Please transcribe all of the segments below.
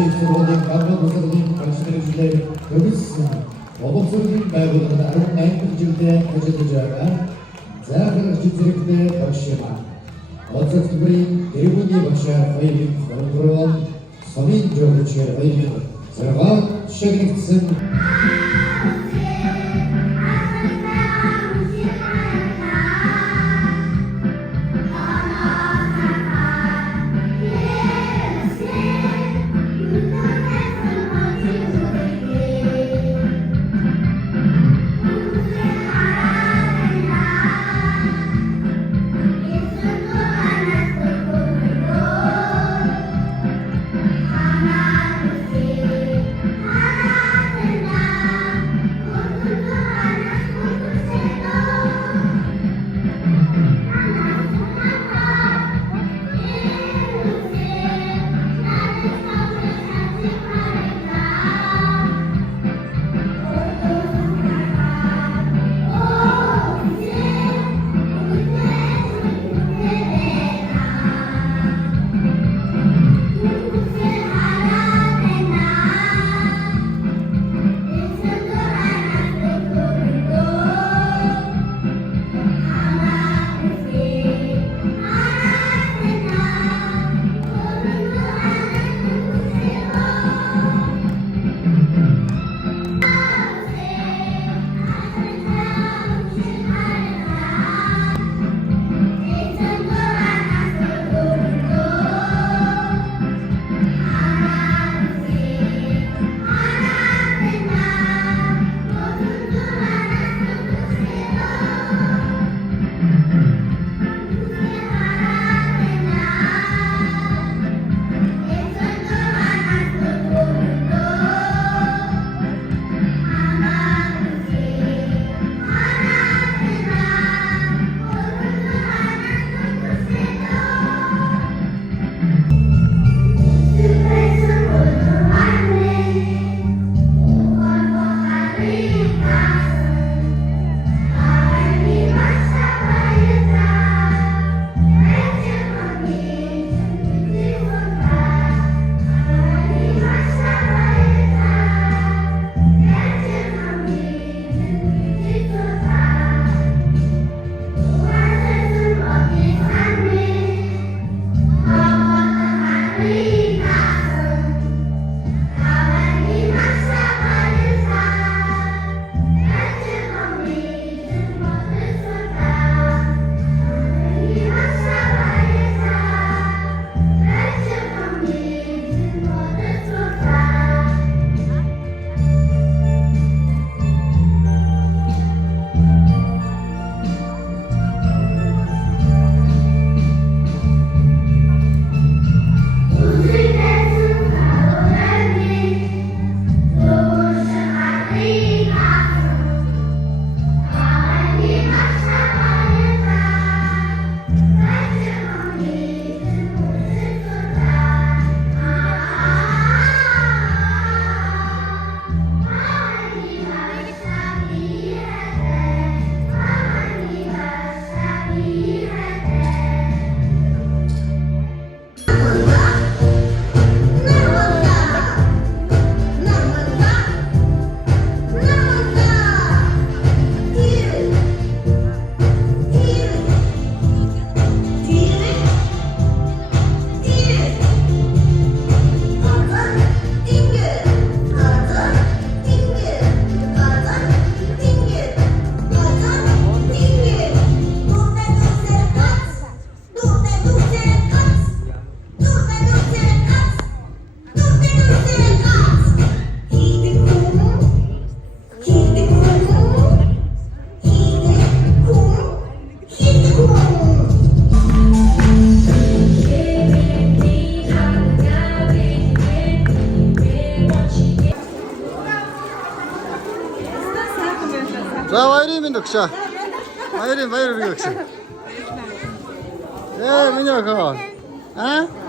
시스로님, 강원도서님 말씀해주실 여기 있습니다. 어법서님 말고는 아름 나이프 줄때 어제도자가 자그를 집들이때 박시마 어쩌스그린 대부분이 박시아 거의 그런 서민적으로 취해 거의 들어가 시작했습니다. 자, 와이리민 독자. 와이리 독자. 예, 민혁아, 거. 어?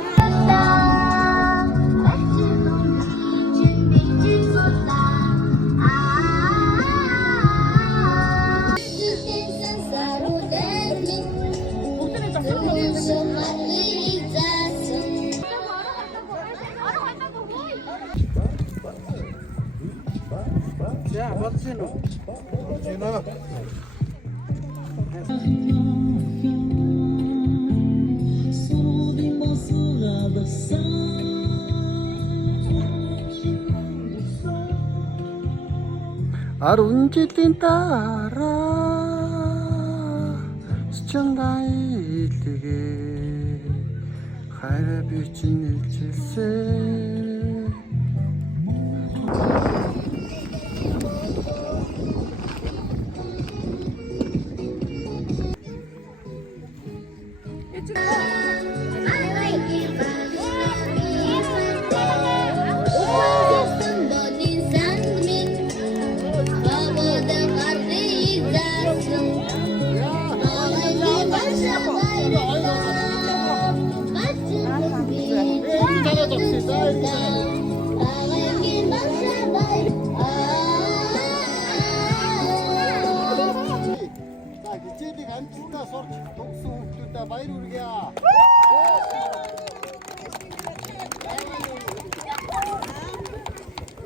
Арван жилийн дараа Счандай илгээ хайраа би чинь илчилсэн. 자, 기체디 간친다 소리 독수 웃긴다 바이루 우리야.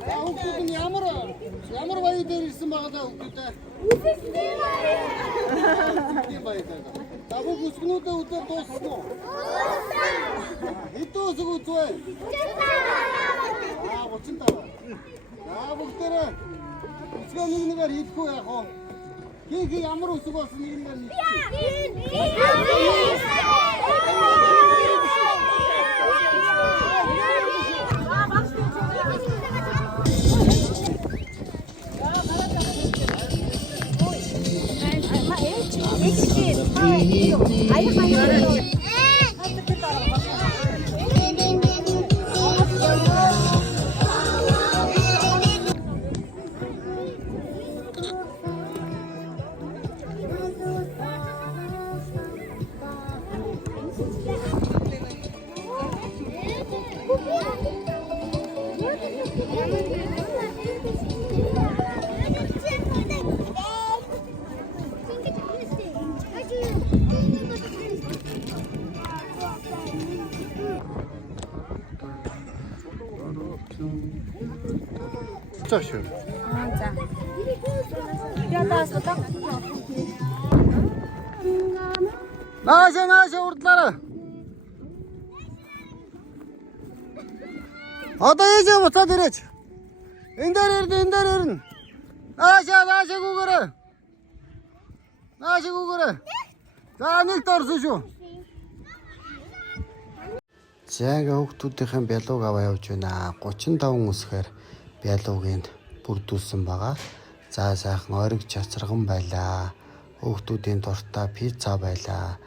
야, 웃기긴 야무로 바이 데리스 마가다 웃긴다. 웃긴 바이다. 나보 웃기노다 웃다 도스노. 이또 쓰고 좋아해. 아, 멋진다. 나보 그때는 우스가 먹는 거 입고 야호. 걔 야무로 쓰고 쓰는 거 있지. 짜쇼. 자. 야다서 딱. 나가셔 урдлаараа. Одоо ээж буцаад ирээч. Энэ дээр ирнэ. Нагаша гүгээрээ. За нэг дорсон шүү. Зяга хүүхдүүдийн бялууг аваа явж байна. 35 өсгөр бялуугийн бүрдүүлсэн байгаа. За сайхан ориг чацарган байлаа. Хүүхдүүдийн дуртай пицца байлаа.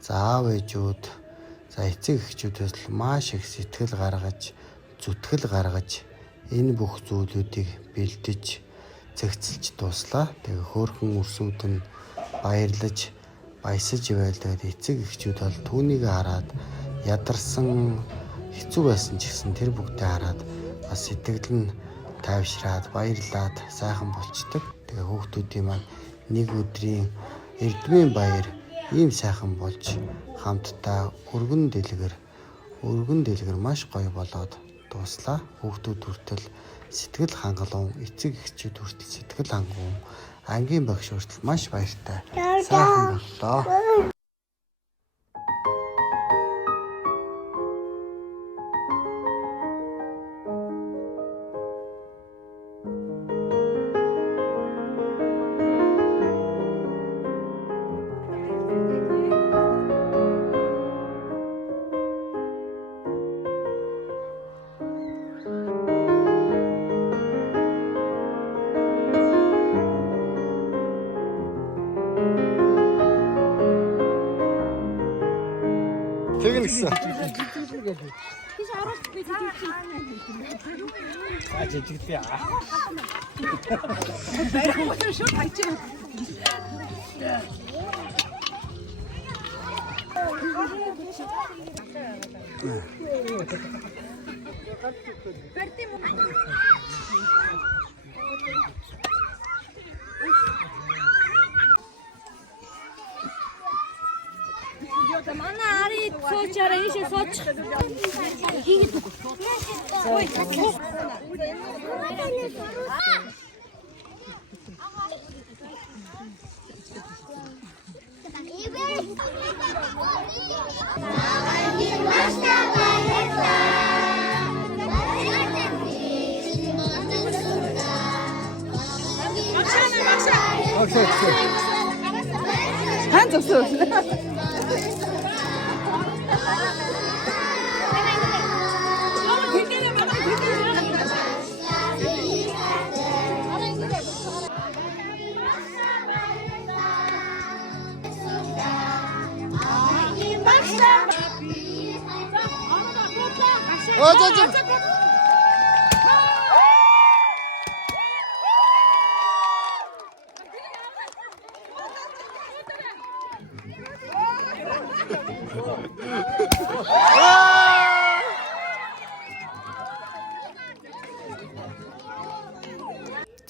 За аав ээжүүд, за эцэг эхчүүдээс маш их сэтгэл гаргаж, зүтгэл гаргаж энэ бүх зүйлүүдийг бэлдэж, цэгцэлж дуслаа. Тэгээ хөөрхөн өрсүүд нь баярлаж, баясаж байлаад эцэг эхчүүд бол түүнийг хараад ядарсан хэцүү байсан ч гэсэн тэр бүгдээ хараад бас сэтгэл нь тайвшраад баярлаад сайхан болчдөг. Тэгээ хүүхдүүдийн маань нэг өдрийн эрдмийн баяр ийм сайхан болж хамтдаа өргөн дэлгэр маш гоё болоод дуслаа. Хүүхдүүд хүртэл сэтгэл хангалуун, эцэг эхчүүд хүртэл сэтгэл хангалуун, ангийн багш хүртэл маш баяртай сайхан боллоо. Тэгнэ гэсэн. Тийш оруулах би жижиг. жижигдээ. Баярхан өдөр шүү тагчаа. Манай ари сочараа ийшээ соч. Хийгээд үг. Ой. 한 접수.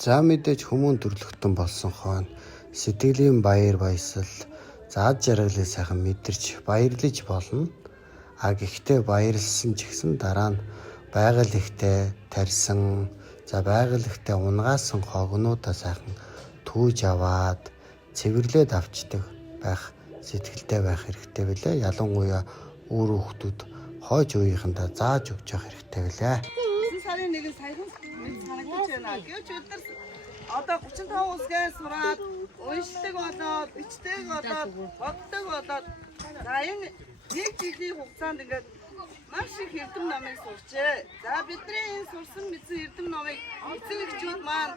За мэдээж хүмүүн төрлөختөн болсон хойно сэтгэлийн баяр баясгал заад жаргалыг сайхан мэдэрч баярлаж болно. А гэхдээ баярлсан ч гэсэн дараа нь байгаль ихтэй тарьсан байгаль ихтэй унгаасан хогнуудаа сайхан түүж аваад цэвэрлээд авчдаг байх сэтгэлтэй байх хэрэгтэй билээ. Ялангуяа өөр хүүхдүүд хойж үеийнхэндээ зааж өгч явах хэрэгтэй билээ. сарын нэг саяхан санагдаж байна. Гэвч өдөр одоо 35 усгаас сураад уншдаг болоод, бичдэг болоод, боддог болоод за энэ нэг жилийн хугацаанд ингээд маш их эрдэм номыг сурчээ. За бидний энэ сурсан мэдсэн эрдэм номыг эцэг эхчүүд маань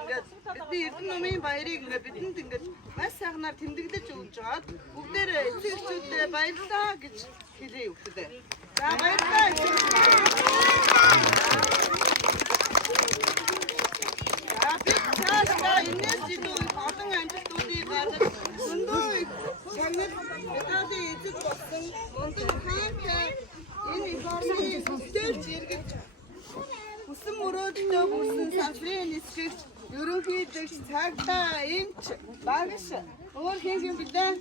ингээд бидний эрдэм номын баярыг ингээд бидэнд ингээд маш сайхнаар тэмдэглэж өгч жаад бүгдээрээ эцэг эхчүүдэд баярлалаа гэж хэлээ өгдөө. За баярлалаа. Энэс зүйн олон амжилтуудыг гаргаж өндөө шагнал металлын эзэг болсон мундаг хайртай энэ информыг хөтөлж эргэж хүсэн мөрөөдөлтөө бүрсэн салбарын нисгэгч ерөнхийлөгч цагдаа эмч багш өөр хин бэлээ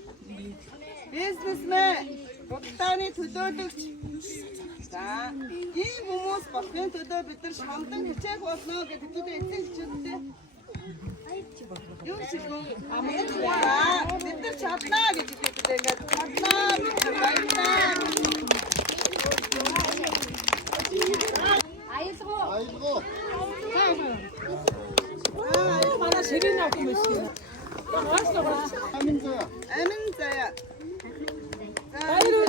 бизнесмен бодлооны төлөөлөгч за ийм хүмүүс болохын төлөө бид нар шамдан хичээх болно гэдэг хэдүүдэд эзэн хичээлтэй юу шиг амаа бид нар чаднаа гэж хэлдэг ингээд чаднаа бид нар баярлаа 아이고. манай ширийн авах юм шиг 아민서야. амин заяа Баяр